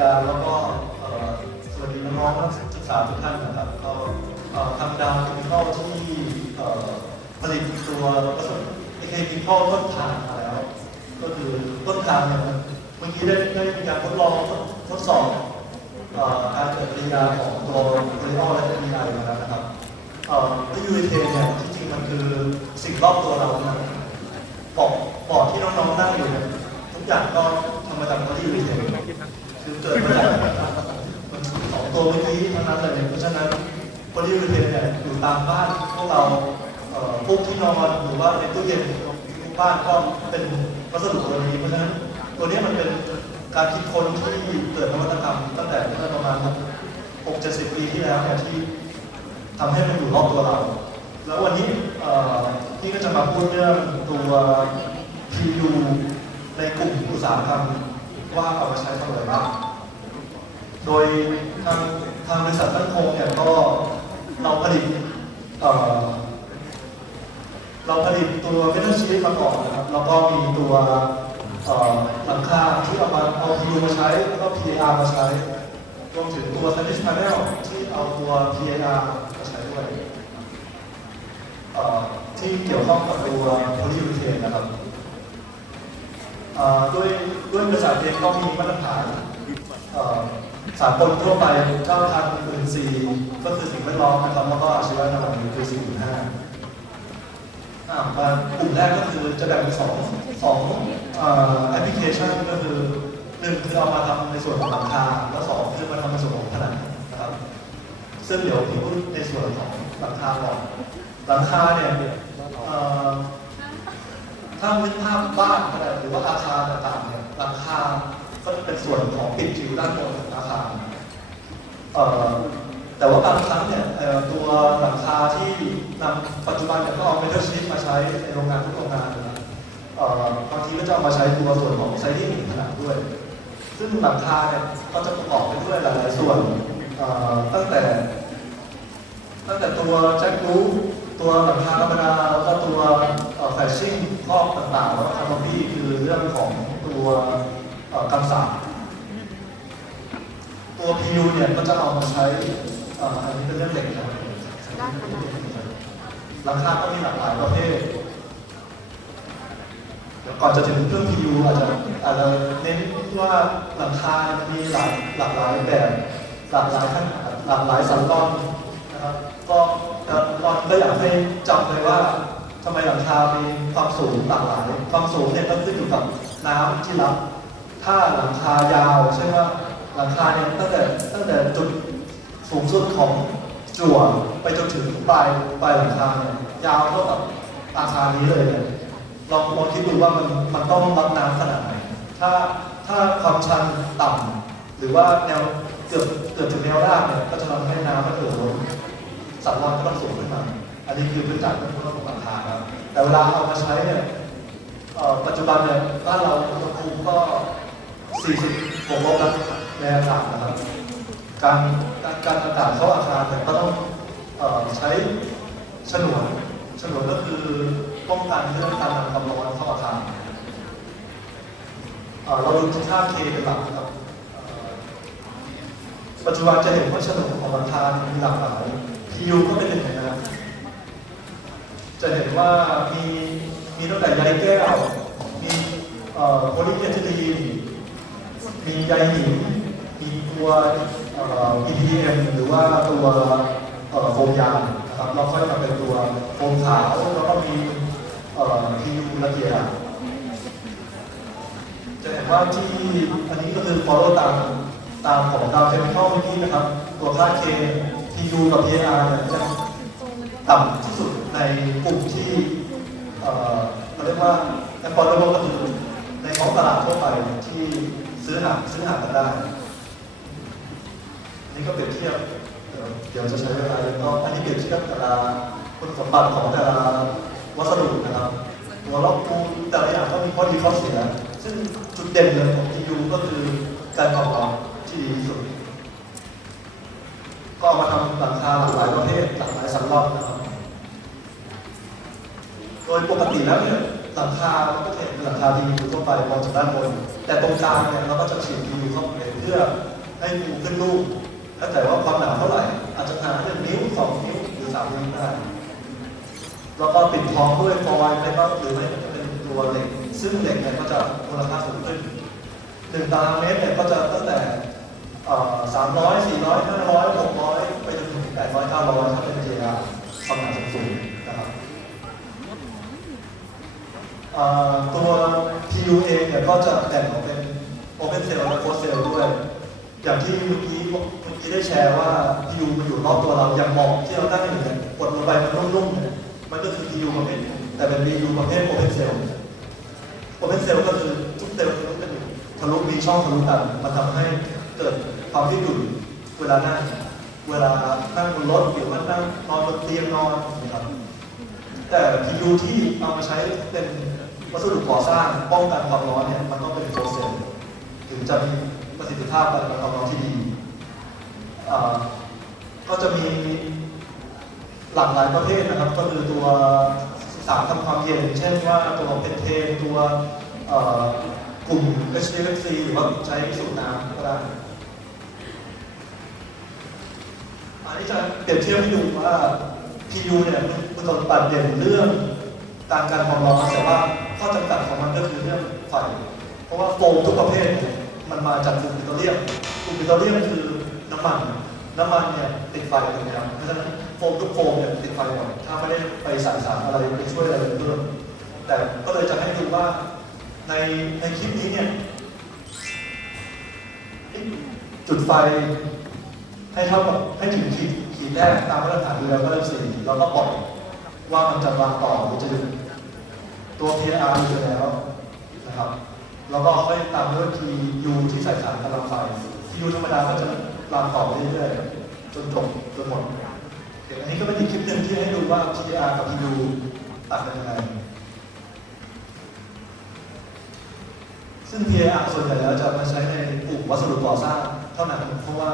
การแล้วก็สวัสดีน้องๆนักศึกษาทุกท่านนะครับก็เอ่อทำดาวเคมีคอที่ผลิตตัวผสมเคมีคอต้นทางมาแล้ว ก็คือต้นทางเนี่ยเมื่อกี้ได้ได้มีการทดลองทดสอบการเกิดปฏิกิริยาของตัวโพลิออลและเอไอมาแล้วนะครับเอ่อตัวยูริเทนเนี่ยที่จริงมันคือสิ่งรอบตัวเรานะปอดปอดที่น้องๆนั่งอยู่เนี่ยทุกอย่างก็ทำมาจากโพลียูริเทน คือเกิดมาจากมันสองตัวเมื่อกี้เท่านั้นเลยเพราะฉะนั้นโพลียูริเทนเนี่ยอยู่ตามบ้านพวกเราพวกที่นอนหรือว่าในตู้เย็นบ้านก็เป็นวัสดุตัวนี้เพราะฉะนั้นตัวนี้มันเป็นการคิดค้นที่เกิดนวัตกรรมตั้งแต่เมื่อประมาณ6 7 0 ปีที่แล้วเนี่ยที่ทำให้มันอยู่รอบตัวเรา แล้ววันนี้ที่ก็จะมาพูดเรื่องตัว PU ในกลุ่มอุตสาหกรรม ว่าเอามาใช้ทำอะไรบ้าง โดยทางทางบริษัทตั้งคงเนี่ยก็เราผลิตเราผลิตตัวเมทัลชีทมาก่อนนะครับแล้วก็มีตัวหลังคาที่เอามาเอา PU มาใช้แล้วก็ PAR มาใช้รวมถึงตัว Service Panel ที่เอาตัว PAR มาใช้ด้วยที่เกี่ยวข้องกับตัว polyurethane นะครับ ด้วยด้วยบริษัทเองก็มีมาตรฐานสากลทั่วไปเจ้าทางอื่นซีก็คือสิ่งแวดล้อมนะครับแล้วก็อาชีวะทางอื่นคือ4 5อ่ามากลุ่มแรกก็คือจะแบ่งเป็นสองสองแอปพลิเคชันก็คือหนึ่งคือเอามาทำในส่วนของหลังคาแล้วสองคือมาทำในส่วนของผนังนะครับ ซึ่งเดี๋ยวพี่พูดในส่วนของหลังคาก่อนหลังคาเนี่ย ถ้านึกภาพบ้านก็ได้หรือว่าอาคารต่างๆเนี่ยหลังคาก็จะเป็นส่วนของปิดผิวด้านบนของอาคารแต่ว่าบางครั้งเนี่ยตัวหลังคาที่นำปัจจุบันเนี่ยก็เอาเมทัลชีทมาใช้ในโรงงานทุกโรงงานนะบางทีก็จะเอามาใช้ตัวส่วนของไซดิ้งผนังด้วย ซึ่งหลังคาเนี่ยก็จะประกอบไปด้วยหลาย ๆ ส่วนตั้งแต่ ตั้งแต่ตัวแจ็ครูตัวหลังคาธรรมดาแล้วก็ตัว แฟชชิ่งรอบต่างๆ แล้วก็คาร์บอนบี้คือเรื่องของตัวเอ่อกันสาดตัว PU เนี่ยก็จะเอามาใช้อันนี้เป็นเรื่องเหล็กนะราคาก็มีหลากหลายประเภทเดี๋ยวก่อนจะถึงเครื่อง PU อาจจะอาจจะเน้นว่าหลังคา มีหลายหลากหลายแบบหลากหลายขั้นหลากหลายสันตอนนะครับก็ตอนก็อยากให้จำเลยว่า ทำไมหลังคา มีความสูงหลากหลาย ความสูงเนี่ยก็ขึ้นอยู่กับน้ำที่รับ ถ้าหลังคายาวใช่ไหมว่าหลังคาเนี่ยตั้งแต่ตั้งแต่จุดสูงสุดของจั่วไปจนถึงปลายปลายหลังคาเนี่ยยาวเท่ากับอาคารนี้เลยเนี่ยลองลองคิดดูว่ามันมันต้องรับน้ำขนาดไหน ถ้าถ้าความชันต่ำหรือว่าแนวเกือบเกือบถึงแนวราบเนี่ยก็จะทำให้น้ำมันเอ่อล้นสันรางก็ต้องสูงขึ้นมา อันนี้คือพื้นฐานเรื่องของหลังคาครับ แต่เวลาเอามาใช้เนี่ยปัจจุบันเนี่ยบ้านเราอุณหภูมิก็ 40บวกลบแล้วในอากาศนะครับ การการอากาศเข้าอาคารเนี่ยก็ต้องใช้ฉนวนฉนวนก็คือป้องกันเรื่องการนำความร้อนเข้าอาคารเราดูที่ค่า K เป็นหลักนะครับปัจจุบันจะเห็นว่าฉนวนของหลังคามีหลากหลาย PU ก็เป็นหนึ่งในนั้น จะเห็นว่ามีมีตั้งแต่ใยแก้ว มีโพลีเอทิลีน มีใยหิน มีตัวเอ่อ EPM หรือว่าตัวโฟมยางนะครับเราค่อยมาเป็นตัวโฟมขาวแล้วก็มีเอ่อ PU ละเอียดจะเห็นว่าที่อันนี้ก็คือ follow ตามตามของดาวเคมีคอลเมื่อกี้นะครับ ตัวค่า K PU กับ PR จะต่ำที่สุด ในกลุ่มที่เราเรียกว่า affordable ก็คือในท้องตลาดทั่วไปที่ซื้อหาซื้อหากันได้นนี้ก็เปรียบเทียบเดี๋ยวจะใช้เวลาก็อันนี้เปรียบเทียบแต่ละคุณสมบัติของแต่ละวัสดุนะครับหัวล็อกปูแต่ละอย่างก็มีข้อดีข้อเสีย ซึ่งจุดเด่นเลยของ EU ก็คือการความร้อนที่ดีที่สุด ก็เอามาทำหลังคาหลากหลายประเภทหลากหลายสันรอบนะครับ โดยปก ติแล้วเนี่ยหลังคาเราก็เห็นเป็นหลังคาดีทั่วไปมองจากด้านบน แต่ตรงกลางเนี่ยเราก็จะฉีดดีเข้าไปในพื่อให้ปูขึ้นรูปแล้วแต่ว่าความหนาเท่าไหร่ อาจจะหนาหนึ่งนิ้วสองนิ้วหรือสามนิ้วได้แล้วก็ปิดท้องด้วยฟอยล์ไม่ก็หรือไม่ก็เป็นตัวเหล็ก ซึ่งเหล็กเนี่ยก็จะมูลค่าสูงขึ้นหนึ่งตารางเมตรเนี่ยก็จะตั้งแต่สามร้อยสี่ร้อยห้าร้อยหกร้อยไปจนถึงแปดร้อยเก้าร้อยถ้าเป็น JR ความหนาสูงๆนะครับเอ่อ ตัว TU เองเนี่ยก็จะแบ่งออกเป็น Open Cell และ Closed Cell ด้วย อย่างที่เมื่อกี้เมื่อกี้ได้แชร์ว่า TU มันอยู่รอบตัวเราอย่างหมอกที่เราตั้งอยู่เนี่ยกดลงไปมันนุ่มๆเนี่ยมันก็คือ TU ประเภทแต่เป็น BU ประเภท Open Cell Open Cell ก็คือทุกเซลล์ทะลุกันอยู่ทะลุมีช่องทะลุกันมันทำให้เกิดความยืดหยุ่นเวลานั่งเวลานั่งบนรถหรือว่านั่งนอนบนเตียงนอนนะครับแต่ PU ที่เอามาใช้เป็น วัสดุก่อสร้างป้องกันความร้อนเนี่ยมันต้องเป็นโฟเซลถึงจะมีประสิทธิภาพการกันความร้อนที่ดี ก็จะมีหลากหลายประเภทนะครับ ก็คือตัวสารทำความเย็น เช่นว่าตัวเพนเทนตัวกลุ่ม HDFC หรือว่าใช้สูบน้ำก็ได้อันนี้จะเปรียบเทียบให้ดูว่า PU เนี่ยมันคุณสมบัติเด่นเรื่องการกันความร้อนแต่ว่า ข้อจำกัดของมันก็คือเรื่องไฟเพราะว่าโฟมทุกประเภทเนี่ยมันมาจากกลุ่มปิโตรเลียมกลุ่มปิโตรเลียมคือน้ำมัน น้ำมันเนี่ยติดไฟเป็นประจำเพราะฉะนั้นโฟมทุกโฟมเนี่ยติดไฟหมดถ้าไม่ได้ไปใส่สารอะไรไปช่วยอะไรเพิ่มแต่ก็เลยจะให้ดูว่าในในคลิปนี้เนี่ยจุดไฟให้เท่ากับให้ถึงขีดขีดแรกตามมาตรฐานดูแลก็ได้สี่แล้วก็ปล่อยว่ามันจะวางต่อหรือจะหยุด ตัว PR อยู่แล้วนะครับ แล้วก็ค่อยตามด้วย TU ที่ใส่สารกำลังไฟ TU ธรรมดาก็จะลามต่อไปเรื่อยๆจนจบจนหมดเดี๋ยวอันนี้ก็เป็นอีกคลิปหนึ่งที่ให้ดูว่า PR กับ TU ต่างกันยังไง ซึ่ง PR ส่วนใหญ่แล้วจะมาใช้ในกลุ่มวัสดุก่อสร้างเท่านั้นเพราะว่า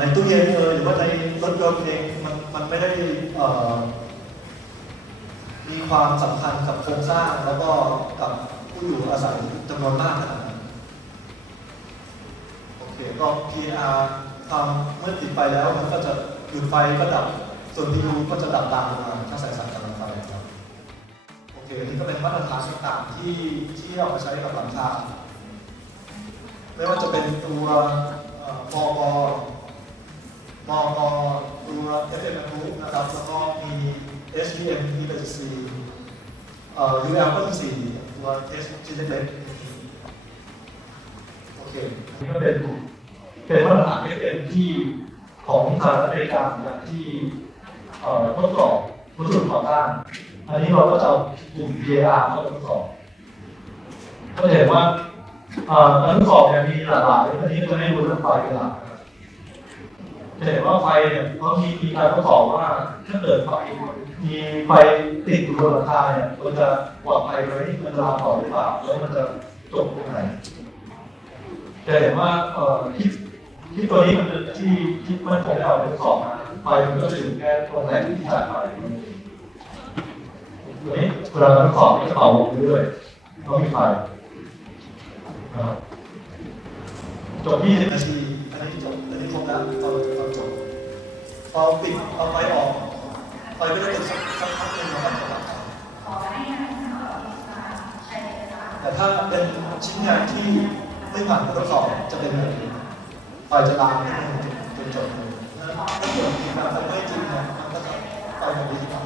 ในตู้เย็นเอยหรือว่าในรถยนต์เองมันมันไม่ได้เอ่อ มีความสำคัญกับโครงสร้างแล้วก็กับผู้อยู่อาศัยจำนวนมากขนาดนั้นโอเคก็ PR ทำเมื่อติดไฟแล้วมันก็จะหยุดไฟก็ดับ ส่วน PU ก็จะดับตามลงมาถ้าใส่สารกำลังไฟครับโอเคอันนี้ก็เป็นมาตรฐานต่างๆที่ที่เอาใช้กับหลังคาไม่ว่าจะเป็นตัวเอ่อมอกมอกตัว FM นะครับแล้วก็มี HDM E84 เอ่อ UL ก็มี4ตัว S ชิ้นเล็กๆโอเคนนี้ก็เป็นเป็นมาตรฐาน FM ที่ของสหรัฐอเมริกานะครับที่เอ่อทดสอบวัสดุก่อสร้างอันนี้เราก็จะเอากลุ่ม PAR เข้ามาทดสอบก็เห็นว่าเอ่อการทดสอบเนี่ยมีหลากหลายอันนี้จะให้ดูเรื่องไฟเป็นหลัก จะเห็นว่าไฟเนี่ยเขามีมีการทดสอบว่าถ้าเกิดไฟมีไฟติดอยู่บนหลังคาเนี่ยมันจะปลอดภัยไหมมันจะลามต่อหรือเปล่าแล้วมันจะจบตรงไหนจะเห็นว่าเอ่อที่ที่ตัวนี้มันจะที่ที่มันผมได้เอาไปทดสอบมาไฟมันก็จะอยู่แค่ตรงไหนที่จ่ายไฟตัวนี้เวลาเราสอบกระเป๋าผมด้วยต้องมีไฟครับจบ20นาทีอันนี้จบอันนี้ครบแล้ว ตอนตอนจบพอปิดเอาไฟออกไฟไม่ได้ติดสักสักพักหนึ่งแล้วก็จะดับแต่ถ้าเป็นชิ้นงานที่ไม่ผ่านการทดสอบจะเป็นแบบนี้ไฟจะลามจนจบเลยนะถ้าเกิดมีการไฟไหม้จริงเนี่ยมันก็จะไฟแบบนี้ที่ทำ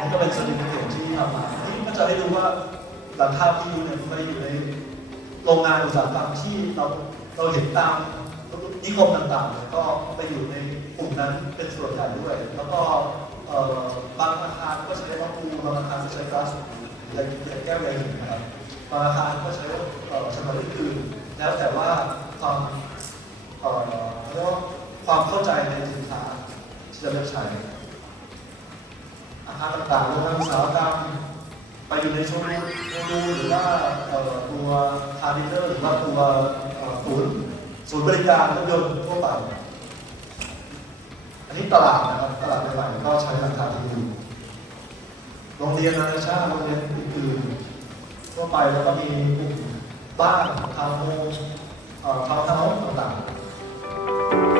นี่ก็เป็นสถิติที่ทำมานี่ก็จะให้ดูว่าหลังคาพียูเนี่ยมันอยู่ในโรงงานอุตสาหกรรมที่เราเราเห็นตาม นิคมต่างๆ ก็ไปอยู่ในกลุ่มนั้นเป็นส่วนใหญ่ด้วย แล้วก็บางอาคารก็ใช้วัสดุบางอาคารก็ใช้ก๊าซเหล็กหล็กแก้วเหล็กนะครับบางอาคารก็ใช้ชนวนอื่นแล้วแต่ว่าความเรียกว่าความเข้าใจในสินค้าที่จะเลือกใช้ อาคารต่างๆโรงงานอุตสาหกรรมไปอยู่ในชว์รูมรมหรือว่าตัวคาร์ดิเตอร์หรือว่าตัวศูนย์ ศูนย์บริการรถยนต์ทั่วไป อันนี้ตลาดนะครับ ตลาดใหม่ๆก็ใช้หลักานที่ดีโรงเรียนนานาชาติโรงเรียนอื่นๆทั่วไปแล้วก็มีบ้านทาวน์โฮมทาวน์เฮาส์ต่างๆ